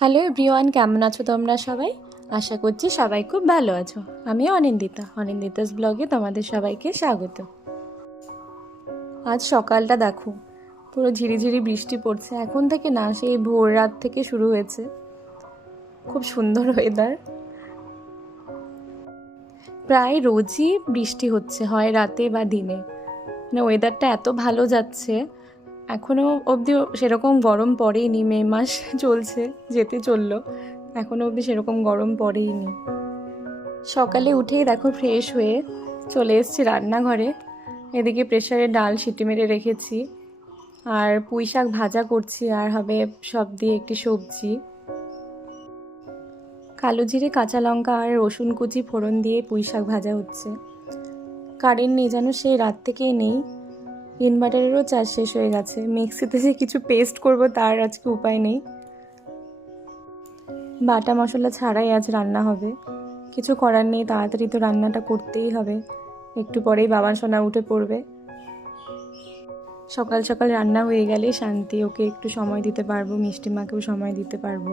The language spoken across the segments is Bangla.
হ্যালো এভরিওয়ান, কেমন আছো তোমরা সবাই? আশা করছি সবাই খুব ভালো আছো। আমি অনিন্দিতাস ব্লগে তোমাদের সবাইকে স্বাগত। আজ সকালটা দেখো, পুরো ঝিরিঝিরি বৃষ্টি পড়ছে। এখন থেকে না, সেই ভোর রাত থেকে শুরু হয়েছে। খুব সুন্দর ওয়েদার। প্রায় রোজই বৃষ্টি হচ্ছে, হয় রাতে বা দিনে। মানে ওয়েদারটা এত ভালো যাচ্ছে। এখনও অবধি সেরকম গরম পড়েইনি। মে মাস চলছে, যেতে চললো, এখনও অবধি সেরকম গরম পড়েইনি। সকালে উঠেই দেখো ফ্রেশ হয়ে চলে এসেছি রান্নাঘরে। এদিকে প্রেসারে ডাল সিটি মেরে রেখেছি, আর পুঁই শাক ভাজা করছি, আর হবে সব দিয়ে একটি সবজি। কালো জিরে, কাঁচা লঙ্কা আর রসুন কুচি ফোড়ন দিয়ে পুঁই শাক ভাজা হচ্ছে। কারেন্ট নেই যেন, সেই রাত থেকেই নেই। ইনভার্টারেরও চার্জ শেষ হয়ে গেছে। মিক্সিতে যে কিছু পেস্ট করব তার আজকে উপায় নেই। বাটা মশলা ছাড়াই আজ রান্না হবে। কিছু করার নেই, তাড়াতাড়ি তো রান্নাটা করতেই হবে। একটু পরেই বাবা সোনা উঠে পড়বে। সকাল সকাল রান্না হয়ে গেলে শান্তি, ওকে একটু সময় দিতে পারবো, মিষ্টি মাকেও সময় দিতে পারবো।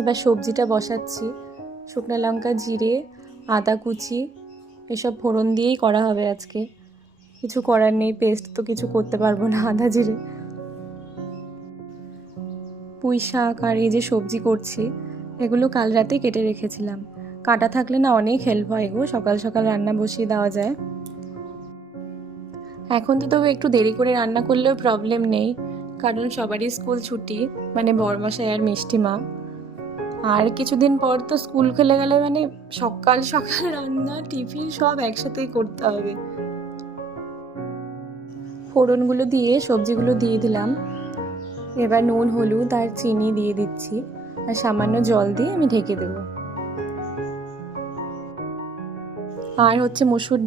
এবার সবজিটা বসাচ্ছি। শুকনো লঙ্কা, জিরে, আদা কুচি এসব ফোড়ন দিয়েই করা হবে আজকে। কিছু করার নেই, পেস্ট তো কিছু করতে পারবো না আদা জিরে। পুঁই শাক আর এই যে সবজি করছি, এগুলো কাল রাতে কেটে রেখেছিলাম। কাটা থাকলে না অনেক হেল্প হয় গো, সকাল সকাল রান্না বসিয়ে দেওয়া যায়। এখন তো তবে একটু দেরি করে রান্না করলেও প্রবলেম নেই, কারণ সবারই স্কুল ছুটি, মানে বরমশাই আর মিষ্টি মা। আর কিছুদিন পর তো স্কুল খুলে গেলে মানে সকাল সকাল রান্না, টিফিন সব একসাথেই করতে হবে। ফোড়নগুলো দিয়ে সবজিগুলো দিয়ে দিলাম। এবার নুন, হলুদ আর চিনি দিয়ে দিচ্ছি, আর সামান্য জল দিয়ে আমি ঢেকে দেব। আর হচ্ছে মসুর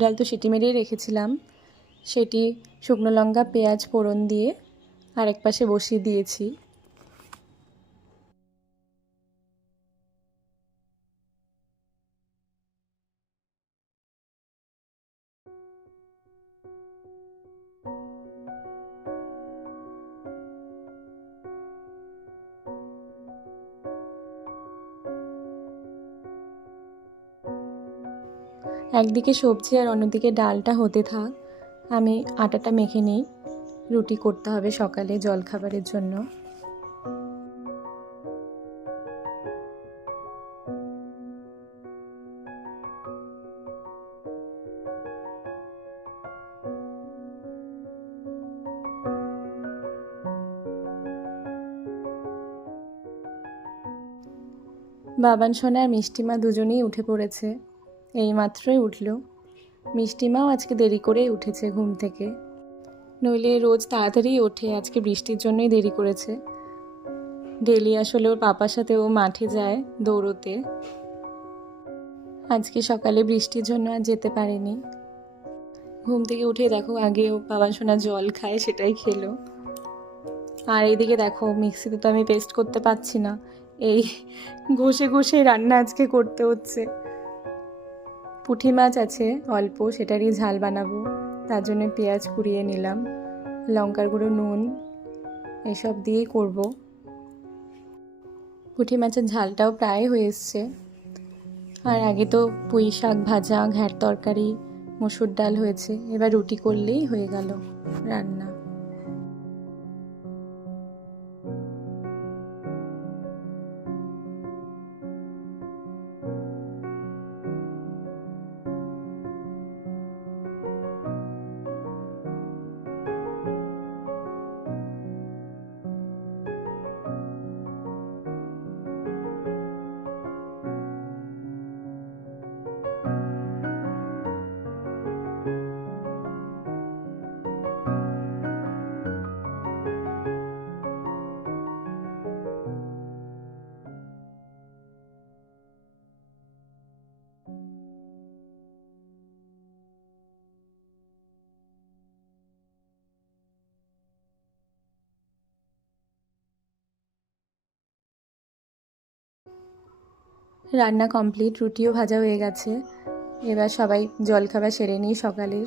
ডাল তো সিটি মেরেই রেখেছিলাম। সেটি শুকনো লঙ্কা, পেঁয়াজ ফোড়ন দিয়ে আর এক পাশে বসিয়ে দিয়েছি। একদিকে সবজি আর অন্যদিকে ডালটা হতে থাক, আমি আটাটা মেখে নিই। রুটি করতে হবে সকালে জলখাবারের জন্য। বাবান সোনা আর মিষ্টিমা দুজনেই উঠে পড়েছে, এই মাত্রই উঠলো। মিষ্টিমাও আজকে দেরি করেই উঠেছে ঘুম থেকে, নইলে রোজ তাড়াতাড়ি ওঠে, আজকে বৃষ্টির জন্যই দেরি করেছে। ডেলি আসলে ওর পাপার সাথে ও মাঠে যায় দৌড়োতে। আজকে সকালে বৃষ্টির জন্য আর যেতে পারেনি। ঘুম থেকে উঠে দেখো আগে ও বাবান সোনা জল খায়, সেটাই খেলো। আর এইদিকে দেখো, মিক্সিতে তো আমি পেস্ট করতে পারছি না, এই ঘষে ঘষে রান্না আজকে করতে হচ্ছে। পুঁটি মাছ আছে অল্প, সেটারই ঝাল বানাবো, তার জন্য পেঁয়াজ কুড়িয়ে নিলাম, লঙ্কার গুঁড়ো, নুন এসব দিয়েই করব। পুঁটি মাছের ঝালটাও প্রায় হয়ে এসছে। আর আগে তো পুঁই শাক ভাজা, ঘ্যাঁট তরকারি, মসুর ডাল হয়েছে, এবার রুটি করলেই হয়ে গেল রান্না। রান্না কমপ্লিট, রুটিও ভাজা হয়ে গেছে। এবার সবাই জলখাবার সেরে নিই সকালের।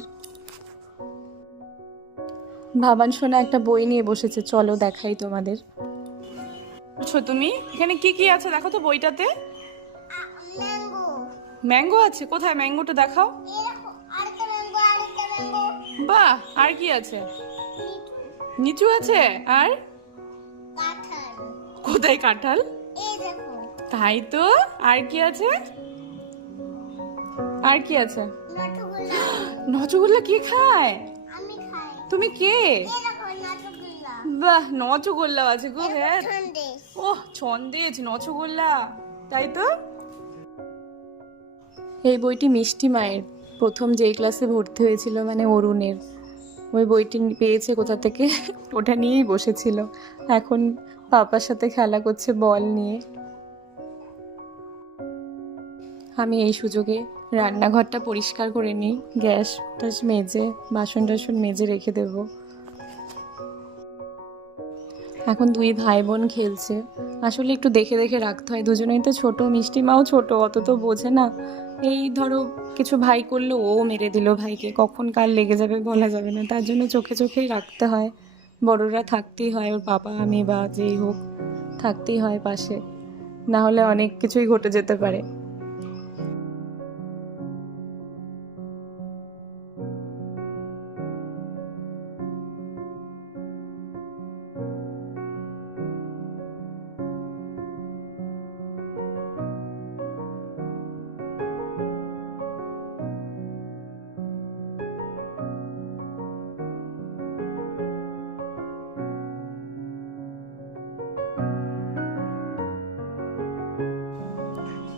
ভাবান সোনা একটা বই নিয়ে বসেছে, চলো দেখাই তোমাদের। আচ্ছা, তুমি এখানে কি কি আছে দেখো তো বইটাতে। ম্যাঙ্গো। ম্যাঙ্গো আছে? কোথায় ম্যাঙ্গোটা দেখাও। এই দেখো আরেকটা ম্যাঙ্গো, আরেকটা ম্যাঙ্গো। বাহ, আর কি আছে? নিচু আছে। আর কাঁঠাল। কোথায় কাঁঠাল? এই দেখো তাই তো। আর কি আছে? আর কি আছে? নটগুল্লা। নচগুল্লা কে খায়? আমি খাই। তুমি কে? এই দেখো নটগুল্লা। বাহ, নচগোল্লা আছে গো। হ্যাঁ, সন্দেশ। ওহ ছন্দেজ, নচগোল্লা। তাই তো। এই বইটি মিষ্টি মায়ের প্রথম যেই ক্লাসে ভর্তি হয়েছিল, মানে অরুণের, ওই বইটি পেয়েছে কোথা থেকে, ওটা নিয়েই বসেছিল। এখন পাপার সাথে খেলা করছে বল নিয়ে। আমি এই সুযোগে রান্নাঘরটা পরিষ্কার করে নিই, গ্যাস টাস মেজে বাসন টাসন মেজে রেখে দেব। এখন দুই ভাই বোন খেলছে। আসলে একটু দেখে দেখে রাখতে হয়, দুজনেই তো ছোট, মিষ্টি মাও ছোট, অত তো বোঝে না। এই ধরো কিছু ভাই করলো, ও মেরে দিল ভাইকে, কখন কার লেগে যাবে বলা যাবে না, তার জন্য চোখে চোখেই রাখতে হয়। বড়রা থাকতেই হয়, ওর বাবা আমি বা যেই হোক থাকতেই হয় পাশে, না হলে অনেক কিছুই ঘটে যেতে পারে।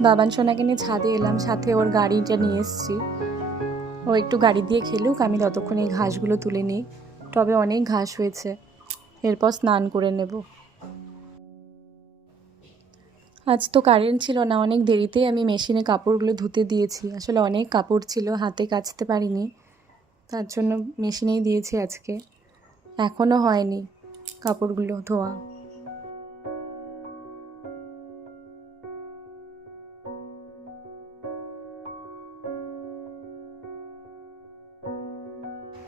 বাবান সোনাকে নিয়ে ছাদে এলাম, সাথে ওর গাড়িটা নিয়ে এসেছি। ও একটু গাড়ি দিয়ে খেলুক, আমি ততক্ষণ এই ঘাসগুলো তুলে নিই। তবে অনেক ঘাস হয়েছে, এরপর স্নান করে নেব। আজ তো কারেন্ট ছিল না, অনেক দেরিতেই আমি মেশিনে কাপড়গুলো ধুতে দিয়েছি। আসলে অনেক কাপড় ছিল, হাতে কাচতে পারিনি, তার জন্য মেশিনেই দিয়েছি আজকে। এখনও হয়নি কাপড়গুলো ধোয়া।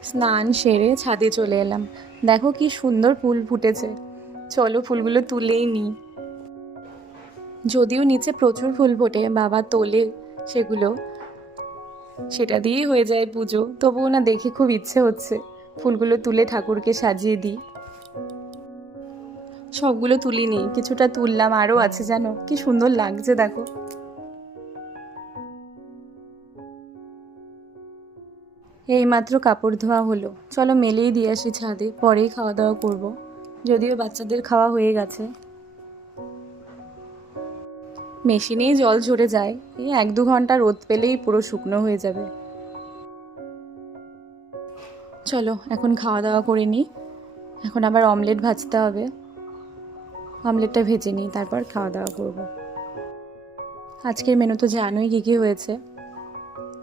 স্নান সেরে ছাদে চলে এলাম। দেখো কি সুন্দর ফুল ফুটেছে, চলো ফুলগুলো তুলেই নিই। যদিও নিচে প্রচুর ফুল ফোটে, বাবা তোলে সেগুলো, সেটা দিয়েই হয়ে যায় পুজো, তবুও না দেখে খুব ইচ্ছে হচ্ছে ফুলগুলো তুলে ঠাকুরকে সাজিয়ে দিই। সবগুলো তুলিনি, কিছুটা তুললাম, আরও আছে জানো, কি সুন্দর লাগছে দেখো। এইমাত্র কাপড় ধোয়া হলো, চলো মেলেই দিয়ে আসি ছাদে, পরেই খাওয়া দাওয়া করব। যদিও বাচ্চাদের খাওয়া হয়ে গেছে। মেশিনেই জল ঝরে যায়, এই 1-2 ঘন্টা রোদ পেলেই পুরো শুকনো হয়ে যাবে। চলো এখন খাওয়া দাওয়া করে নিই, এখন আবার অমলেট ভাজতে হবে। অমলেটটা ভেজে নিই, তারপর খাওয়া দাওয়া করব। আজকের মেনু তো জানোই কী কী হয়েছে,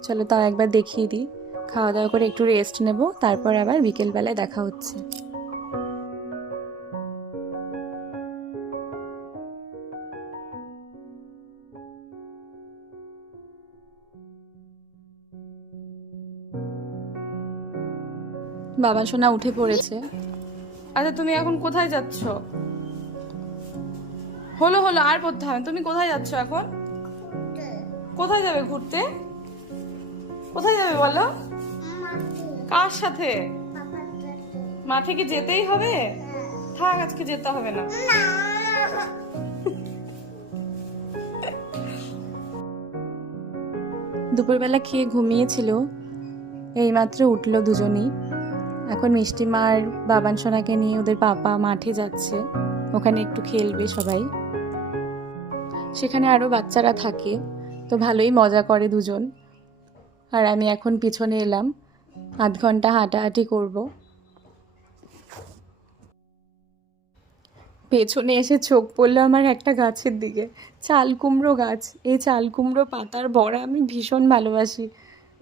চলো তাও একবার দেখিয়ে দিই। খাওয়া দাওয়া করে একটু রেস্ট নেব, তারপর আবার বিকেলবেলায় দেখা হচ্ছে। বাবা সোনা উঠে পড়েছে। আচ্ছা, তুমি এখন কোথায় যাচ্ছ? হলো হলো, আর পড়তে হবে। তুমি কোথায় যাচ্ছ এখন? কোথায় যাবে ঘুরতে? কোথায় যাবে বলো? কার সাথে? মাঠে কি যেতেই হবে? থাক, আজকে যেতে হবে না। দুপুরবেলা খেয়ে ঘুমিয়েছিল, এইমাত্র উঠলো দুজনই। এখন মিষ্টি মার বাবান সোনাকে নিয়ে ওদের পাপা মাঠে যাচ্ছে, ওখানে একটু খেলবে সবাই। সেখানে আরও বাচ্চারা থাকে, তো ভালোই মজা করে দুজন। আর আমি এখন পিছনে এলাম, 1/2 ঘন্টা হাঁটাহাঁটি করব। পেছনে এসে চোখ পড়লো আমার একটা গাছের দিকে, চাল কুমড়ো গাছ। এই চাল কুমড়ো পাতার বড়া আমি ভীষণ ভালোবাসি,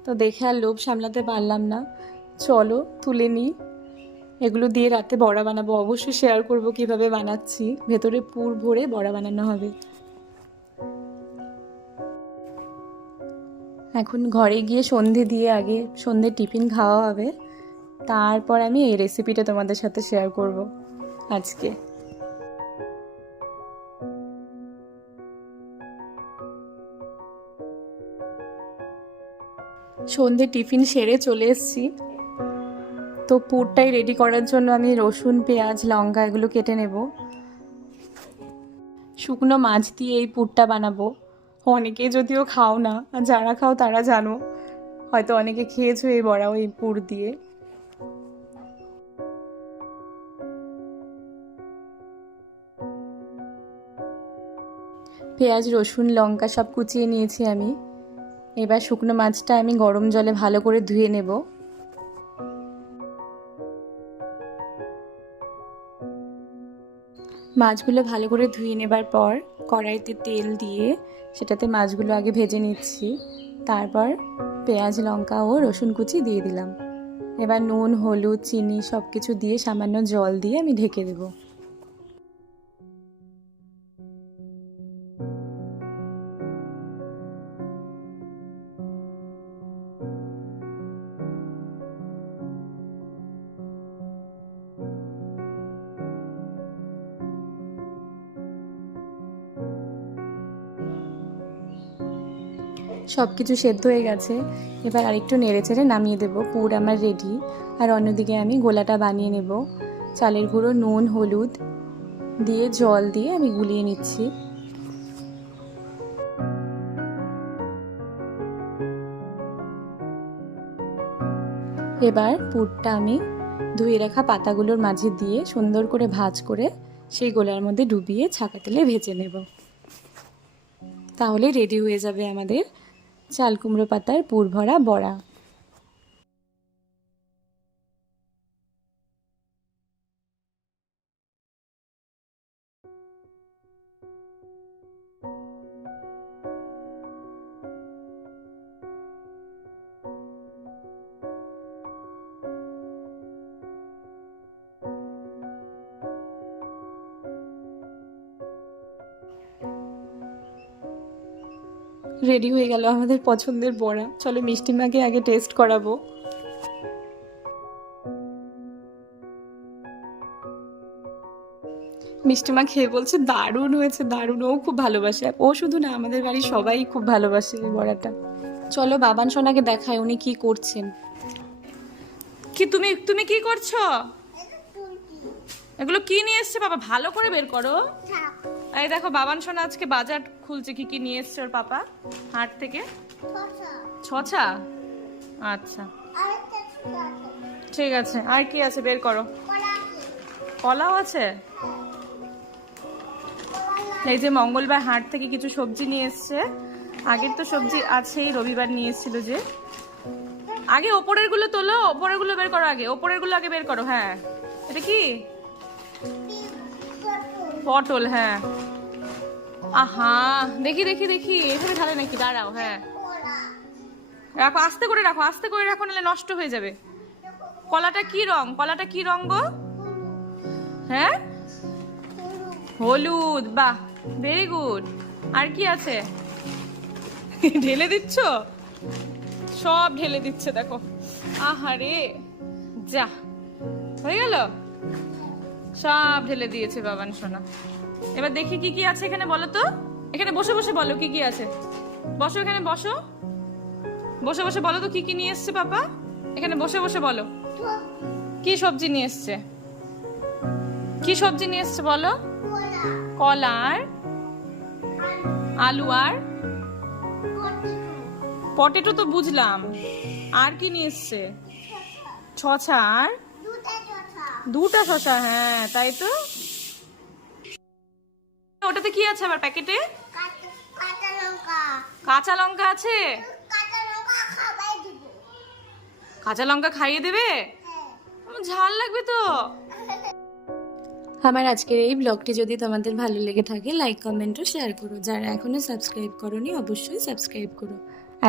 তো দেখে আর লোভ সামলাতে পারলাম না। চলো তুলে নিই, এগুলো দিয়ে রাতে বড়া বানাবো। অবশ্যই শেয়ার করব কিভাবে বানাচ্ছি, ভেতরে পুর ভরে বড়া বানানো হবে। এখন ঘরে গিয়ে সন্ধে দিয়ে আগে সন্ধে টিফিন খাওয়া হবে, তারপর আমি এই রেসিপিটা তোমাদের সাথে শেয়ার করব আজকে। সন্ধে টিফিন সেরে চলে এসেছি। তো পুরটাই রেডি করার জন্য আমি রসুন, পেঁয়াজ, লঙ্কা এগুলো কেটে নেব। শুকনো মাছ দিয়ে এই পুরটা বানাবো। অনেকে যদিও খাও না, আর যারা খাও তারা জানো, হয়তো অনেকে খেয়েছো এই বড়াও এই পুর দিয়ে। পেঁয়াজ, রসুন, লঙ্কা সব কুচিয়ে নিয়েছি আমি। এবার শুকনো মাছটা আমি গরম জলে ভালো করে ধুয়ে নেব। মাছগুলো ভালো করে ধুয়ে নেবার পর কড়াইতে তেল দিয়ে সেটাতে মাছগুলো আগে ভেজে নিচ্ছি। তারপর পেঁয়াজ, লঙ্কা ও রসুন কুচি দিয়ে দিলাম। এবার নুন, হলুদ, চিনি সব কিছু দিয়ে সামান্য জল দিয়ে আমি ঢেকে দেবো। সব কিছু সেদ্ধ হয়ে গেছে। এবার আরেকটু নেড়ে চেড়ে নামিয়ে দেবো। পুর আমার রেডি। আর অন্যদিকে আমি গোলাটা বানিয়ে নেব। চালের গুঁড়ো, নুন, হলুদ দিয়ে জল দিয়ে আমি গুলিয়ে নিচ্ছি। এবার পুরটা আমি ধুয়ে রাখা পাতাগুলোর মাঝে দিয়ে সুন্দর করে ভাঁজ করে সেই গোলার মধ্যে ডুবিয়ে ছাঁকা তেলে ভেজে নেব। তাহলে রেডি হয়ে যাবে আমাদের চাল কুমড়ো পাতার পুর ভরা বড়া। রেডি হয়ে গেল আমাদের পছন্দের বড়া। চলো মিষ্টি মাকে আগে টেস্ট করাবো। মিষ্টি মা খেয়ে বলছে দারুণ হয়েছে, দারুণ। ও খুব ভালোবাসে। ও শুধু না, আমাদের বাড়ির সবাই খুব ভালোবাসে এই বড়াটা। চলো বাবান সোনাকে দেখায় উনি কি করছেন। কি তুমি তুমি কি করছো? এগুলো কি নিয়ে এসছে বাবা? ভালো করে বের করো। এই দেখো বাবান সোনা আজকে বাজার খুলছে, কি কি নিয়ে এসছে ওর পাপা হাট থেকে। ছছা, আচ্ছা ঠিক আছে। আর কি আছে বের করো। কলাও আছে। এই যে মঙ্গলবার হাট থেকে কিছু সবজি নিয়ে এসছে। আগের তো সবজি আছেই, রবিবার নিয়ে এসেছিল যে। আগে ওপরের গুলো তোলো, ওপরের গুলো বের করো আগে, ওপরের গুলো আগে বের করো। হ্যাঁ এটা কি? পটল, হ্যাঁ। আহা, দেখি দেখি দেখি, এখানে ঢালে নাকি? দাঁড়াও, হ্যাঁ রাখো, আস্তে করে রাখো, আস্তে করে রাখো, নাহলে নষ্ট হয়ে যাবে। কলাটা কি রং? কলাটা কি রং গো? হ্যাঁ হলুদ, বাহ ভেরি গুড। আর কি আছে? ঢেলে দিচ্ছ? সব ঢেলে দিচ্ছে দেখো। আহারে, যা হয়ে গেল, সব ঢেলে দিয়েছে বাবান সোনা। এবার দেখি কি কি আছে এখানে, বলো তো। এখানে বসে বসে বলো কি কি আছে। বসো, এখানে বসো, বসে বসে বলো তো কি কি নিয়ে এসছে পাপা। এখানে বসে বসে বলো কি সবজি নিয়ে এসছে। কি সবজি নিয়ে এসছে বলো? কলা আর আলু আর পটেটো তো বুঝলাম। আর কি নিয়ে এসছে? ছছা আর দুটা শসা, হ্যাঁ তাই তো। ওটাতে কি আছে আবার প্যাকেটে? কাঁচা লঙ্কা আছে। কাঁচা লঙ্কা খাইয়ে দেবে? ঝাল লাগবে তো। আমার আজকের এই ব্লগটি যদি তোমাদের ভালো লেগে থাকে, লাইক, কমেন্ট ও শেয়ার করো। যারা এখনো সাবস্ক্রাইব করোনি অবশ্যই সাবস্ক্রাইব করো।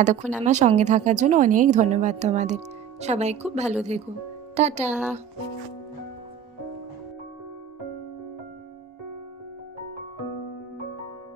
এতক্ষণ আমার সঙ্গে থাকার জন্য অনেক ধন্যবাদ তোমাদের। সবাই খুব ভালো থেকো। টাটা।